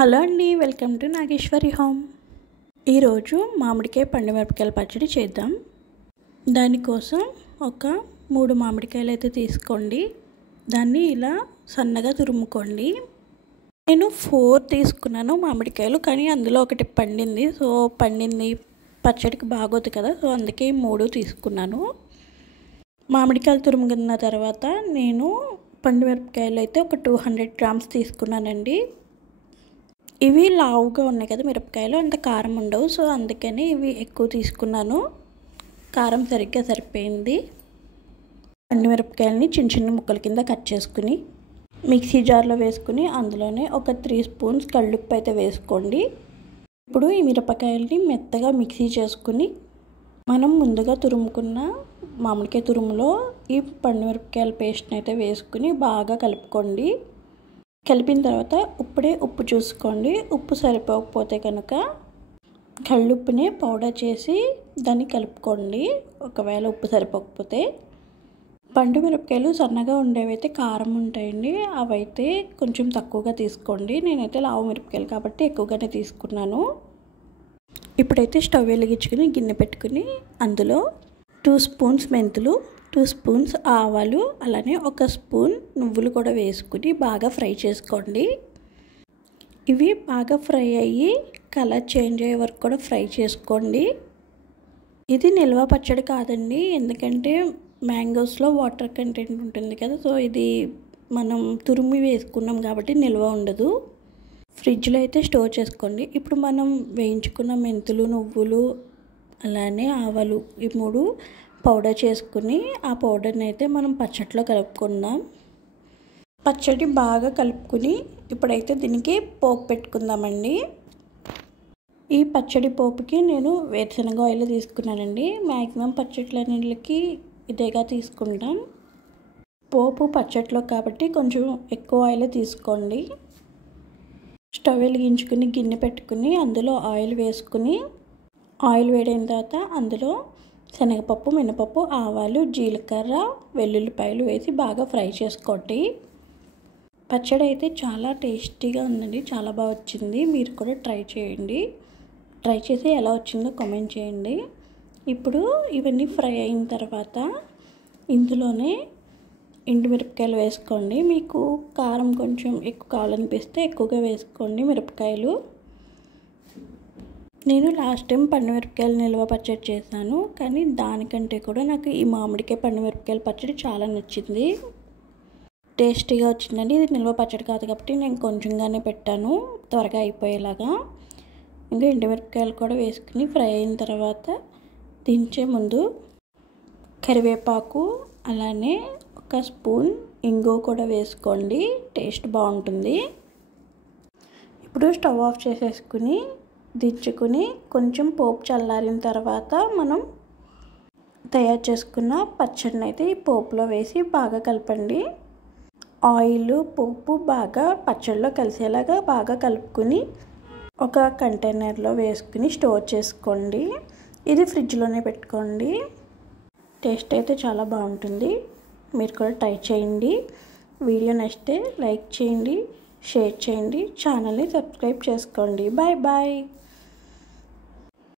Hello అండి, welcome to Nageswari home. ఈరోజు మామిడికాయ పండు మిరపకాయల పచ్చడి చేద్దాం. దానికోసం ఒక 3 మామిడికాయలు అయితే తీసుకోండి. దాన్ని ఇలా సన్నగా తురుముకోండి. నేను 4 తీసుకున్నాను మామిడికాయలు, కానీ అందులో ఒకటి పండింది. పండింది పచ్చడికి బాగోదు కదా, అందుకే 3 తీసుకున్నాను. మామిడికాయలు తురుముకున్న తర్వాత నేను పండు మిరపకాయలు అయితే ఒక 200 గ్రామ్స్ తీసుకున్నానండి. ఇవి లావుగా ఉన్నాయి కదా మిరపకాయలు, అంత కారం ఉండవు, అందుకని ఇవి ఎక్కువ తీసుకున్నాను. కారం సరిగ్గా సరిపోయింది. పండు మిరపకాయలని చిన్న చిన్న ముక్కల కింద కట్ చేసుకుని మిక్సీ జార్లో వేసుకుని అందులోనే ఒక 3 స్పూన్స్ కల్లుప్పు అయితే వేసుకోండి. ఇప్పుడు ఈ మిరపకాయలని మెత్తగా మిక్సీ చేసుకుని మనం ముందుగా తురుముకున్న మామిడికాయ తురుములో ఈ పండు మిరపకాయల పేస్ట్ని అయితే వేసుకుని బాగా కలుపుకోండి. కలిపిన తర్వాత ఇప్పుడే ఉప్పు చూసుకోండి. ఉప్పు సరిపోకపోతే కనుక కళ్ళుప్పుని పౌడర్ చేసి దాన్ని కలుపుకోండి. ఒకవేళ ఉప్పు సరిపోకపోతే పండు మిరపకాయలు సన్నగా ఉండేవైతే కారం ఉంటాయండి, అవైతే కొంచెం తక్కువగా తీసుకోండి. నేనైతే లావు మిరపకాయలు కాబట్టి ఎక్కువగానే తీసుకున్నాను. ఇప్పుడైతే స్టవ్ వెలిగించుకుని గిన్నె పెట్టుకుని అందులో 2 స్పూన్స్ మెంతులు, 2 స్పూన్స్ ఆవాలు, అలానే 1 స్పూన్ నువ్వులు కూడా వేసుకుని బాగా ఫ్రై చేసుకోండి. ఇవి బాగా ఫ్రై అయ్యి కలర్ చేంజ్ అయ్యే వరకు కూడా ఫ్రై చేసుకోండి. ఇది నిల్వ పచ్చడి కాదండి, ఎందుకంటే మ్యాంగోస్లో వాటర్ కంటెంట్ ఉంటుంది కదా, ఇది మనం తురిమి వేసుకున్నాం కాబట్టి నిల్వ ఉండదు. ఫ్రిడ్జ్లో అయితే స్టోర్ చేసుకోండి. ఇప్పుడు మనం వేయించుకున్న మెంతులు, నువ్వులు, అలానే ఆవాలు, ఈ 3 పౌడర్ చేసుకుని ఆ పౌడర్ని అయితే మనం పచ్చడిలో కలుపుకుందాం. పచ్చడి బాగా కలుపుకుని ఇప్పుడైతే దీనికి పోపు పెట్టుకుందామండి. ఈ పచ్చడి పోపుకి నేను వేరుశనగ ఆయిల్ తీసుకున్నానండి. మ్యాక్సిమం పచ్చట్లన్నిటికి ఇదేగా తీసుకుంటాం. పోపు పచ్చట్లో కాబట్టి కొంచెం ఎక్కువ ఆయిల్ తీసుకోండి. స్టవ్ వెలిగించుకుని గిన్నె పెట్టుకుని అందులో ఆయిల్ వేసుకుని ఆయిల్ వేడైన తర్వాత అందులో శనగపప్పు, మినపప్పు, ఆవాలు, జీలకర్ర, వెల్లుల్లిపాయలు వేసి బాగా ఫ్రై చేసుకోండి. పచ్చడి అయితే చాలా టేస్టీగా ఉందండి, చాలా బాగా వచ్చింది. మీరు కూడా ట్రై చేయండి. ట్రై చేసి ఎలా వచ్చిందో కామెంట్ చేయండి. ఇప్పుడు ఇవన్నీ ఫ్రై అయిన తర్వాత ఇందులోనే ఎండుమిరపకాయలు వేసుకోండి. మీకు కారం కొంచెం ఎక్కువ కావాలనిపిస్తే ఎక్కువగా వేసుకోండి మిరపకాయలు. నేను లాస్ట్ టైం పండు మిరపకాయలు నిల్వ పచ్చడి చేశాను, కానీ దానికంటే కూడా నాకు ఈ మామిడికాయ పండు మిరపకాయల పచ్చడి చాలా నచ్చింది. టేస్టీగా వచ్చిందండి. ఇది నిల్వ పచ్చడి కాదు కాబట్టి నేను కొంచెంగానే పెట్టాను, త్వరగా అయిపోయేలాగా. ఇంకా ఎండుమిరపకాయలు కూడా వేసుకుని ఫ్రై అయిన తర్వాత దించే ముందు కరివేపాకు, అలానే 1 స్పూన్ ఇంగువ కూడా వేసుకోండి, టేస్ట్ బాగుంటుంది. ఇప్పుడు స్టవ్ ఆఫ్ చేసేసుకుని దించుకుని కొంచెం పోపు చల్లారిన తర్వాత మనం తయారు చేసుకున్న పచ్చడిని అయితే ఈ పోపులో వేసి బాగా కలపండి. ఆయిల్, పోపు బాగా పచ్చడిలో కలిసేలాగా బాగా కలుపుకుని ఒక కంటైనర్లో వేసుకుని స్టోర్ చేసుకోండి. ఇది ఫ్రిడ్జ్లోనే పెట్టుకోండి. టేస్ట్ అయితే చాలా బాగుంటుంది. మీరు కూడా ట్రై చేయండి. వీడియో నచ్చితే లైక్ చేయండి, షేర్ చేయండి, ఛానల్ని సబ్స్క్రైబ్ చేసుకోండి. Bye bye.